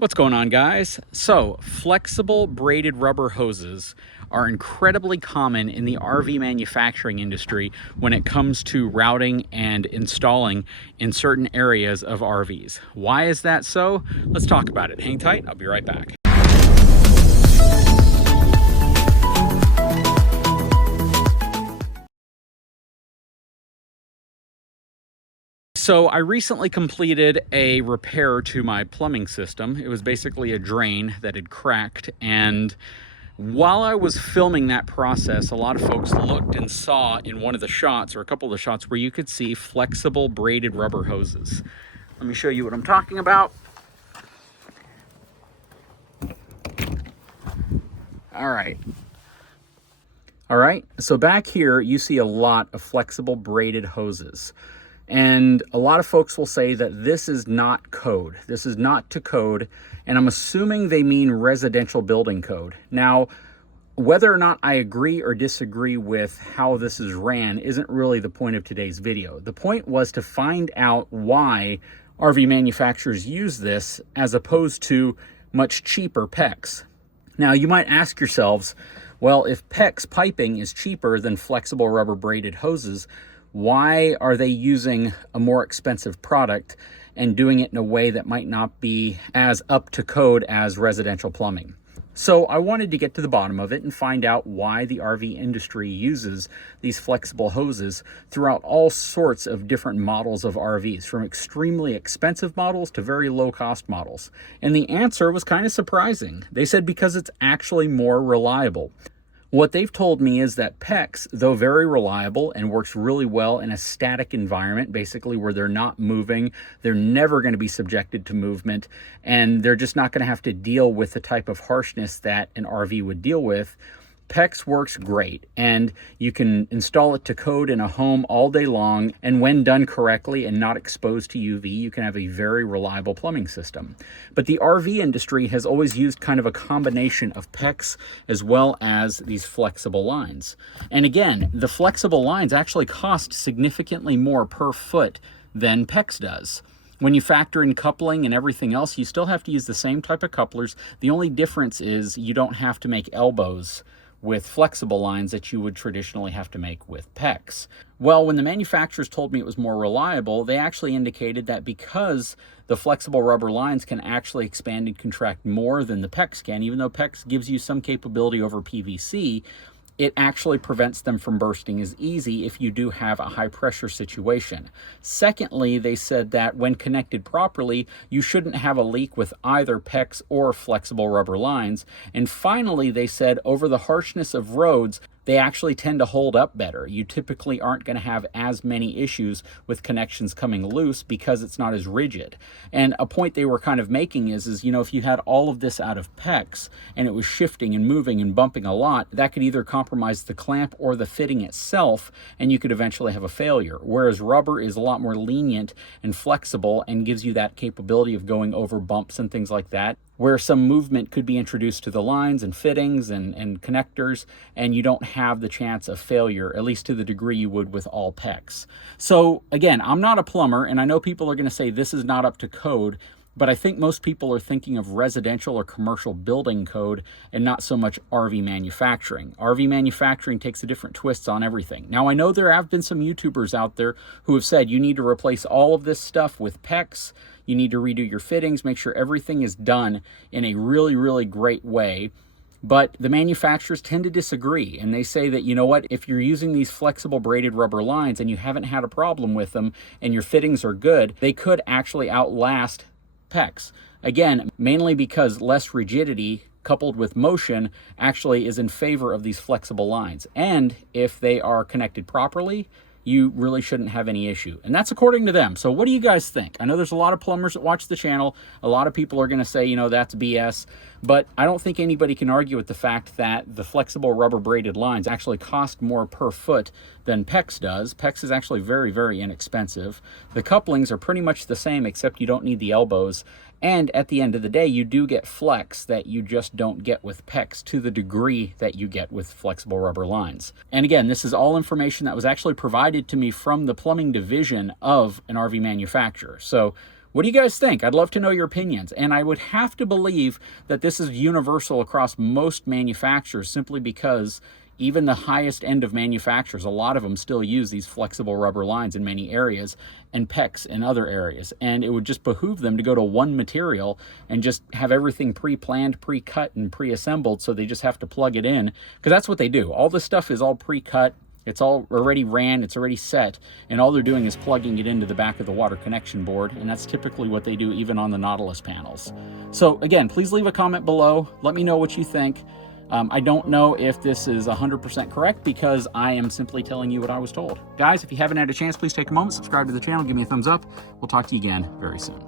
What's going on, guys? So, flexible braided rubber hoses are incredibly common in the RV manufacturing industry when it comes to routing and installing in certain areas of RVs. Why is that so? Let's talk about it. Hang tight, I'll be right back. So I recently completed a repair to my plumbing system. It was basically a drain that had cracked, and while I was filming that process, a lot of folks looked and saw in one of the shots, or a couple of the shots, where you could see flexible braided rubber hoses. Let me show you what I'm talking about. All right, so back here you see a lot of flexible braided hoses. And a lot of folks will say that this is not code. This is not to code, and I'm assuming they mean residential building code. Now, whether or not I agree or disagree with how this is ran isn't really the point of today's video. The point was to find out why RV manufacturers use this as opposed to much cheaper PEX. Now, you might ask yourselves, well, if PEX piping is cheaper than flexible rubber braided hoses, why are they using a more expensive product and doing it in a way that might not be as up to code as residential plumbing? So I wanted to get to the bottom of it and find out why the RV industry uses these flexible hoses throughout all sorts of different models of RVs, from extremely expensive models to very low-cost models. And the answer was kind of surprising. They said because it's actually more reliable. What they've told me is that PEX, though very reliable and works really well in a static environment, basically where they're not moving, they're never going to be subjected to movement, and they're just not going to have to deal with the type of harshness that an RV would deal with. PEX works great, and you can install it to code in a home all day long, and when done correctly and not exposed to UV, you can have a very reliable plumbing system. But the RV industry has always used kind of a combination of PEX as well as these flexible lines. And again, the flexible lines actually cost significantly more per foot than PEX does. When you factor in coupling and everything else, you still have to use the same type of couplers. The only difference is you don't have to make elbows with flexible lines that you would traditionally have to make with PEX. Well, when the manufacturers told me it was more reliable, they actually indicated that because the flexible rubber lines can actually expand and contract more than the PEX can, even though PEX gives you some capability over PVC, it actually prevents them from bursting as easy if you do have a high pressure situation. Secondly, they said that when connected properly, you shouldn't have a leak with either PEX or flexible rubber lines. And finally, they said over the harshness of roads, they actually tend to hold up better. You typically aren't going to have as many issues with connections coming loose because it's not as rigid. And a point they were kind of making is you know, if you had all of this out of PEX and it was shifting and moving and bumping a lot, that could either compromise the clamp or the fitting itself, and you could eventually have a failure. Whereas rubber is a lot more lenient and flexible and gives you that capability of going over bumps and things like that, where some movement could be introduced to the lines and fittings and connectors, and you don't have the chance of failure, at least to the degree you would with all PEX. So again, I'm not a plumber, and I know people are going to say this is not up to code, but I think most people are thinking of residential or commercial building code and not so much RV manufacturing. RV manufacturing takes a different twist on everything. Now, I know there have been some YouTubers out there who have said you need to replace all of this stuff with PEX, you need to redo your fittings, make sure everything is done in a really, really great way. But the manufacturers tend to disagree, and they say that, you know what, if you're using these flexible braided rubber lines and you haven't had a problem with them and your fittings are good, they could actually outlast PEX. Again, mainly because less rigidity coupled with motion actually is in favor of these flexible lines. And if they are connected properly, you really shouldn't have any issue. And that's according to them. So what do you guys think? I know there's a lot of plumbers that watch the channel. A lot of people are going to say, you know, that's BS. But I don't think anybody can argue with the fact that the flexible rubber braided lines actually cost more per foot than PEX does. PEX is actually very, very inexpensive. The couplings are pretty much the same, except you don't need the elbows. And at the end of the day, you do get flex that you just don't get with PEX to the degree that you get with flexible rubber lines. And again, this is all information that was actually provided to me from the plumbing division of an RV manufacturer. So What do you guys think? I'd love to know your opinions. And I would have to believe that this is universal across most manufacturers, simply because even the highest end of manufacturers, a lot of them still use these flexible rubber lines in many areas, and PEX in other areas. And it would just behoove them to go to one material and just have everything pre-planned, pre-cut, and pre-assembled, so they just have to plug it in, because that's what they do. All this stuff is all pre-cut. It's all already ran, it's already set, and all they're doing is plugging it into the back of the water connection board, and that's typically what they do even on the Nautilus panels. So again, please leave a comment below. Let me know what you think. I don't know if this is 100% correct, because I am simply telling you what I was told. Guys, if you haven't had a chance, please take a moment, subscribe to the channel, give me a thumbs up. We'll talk to you again very soon.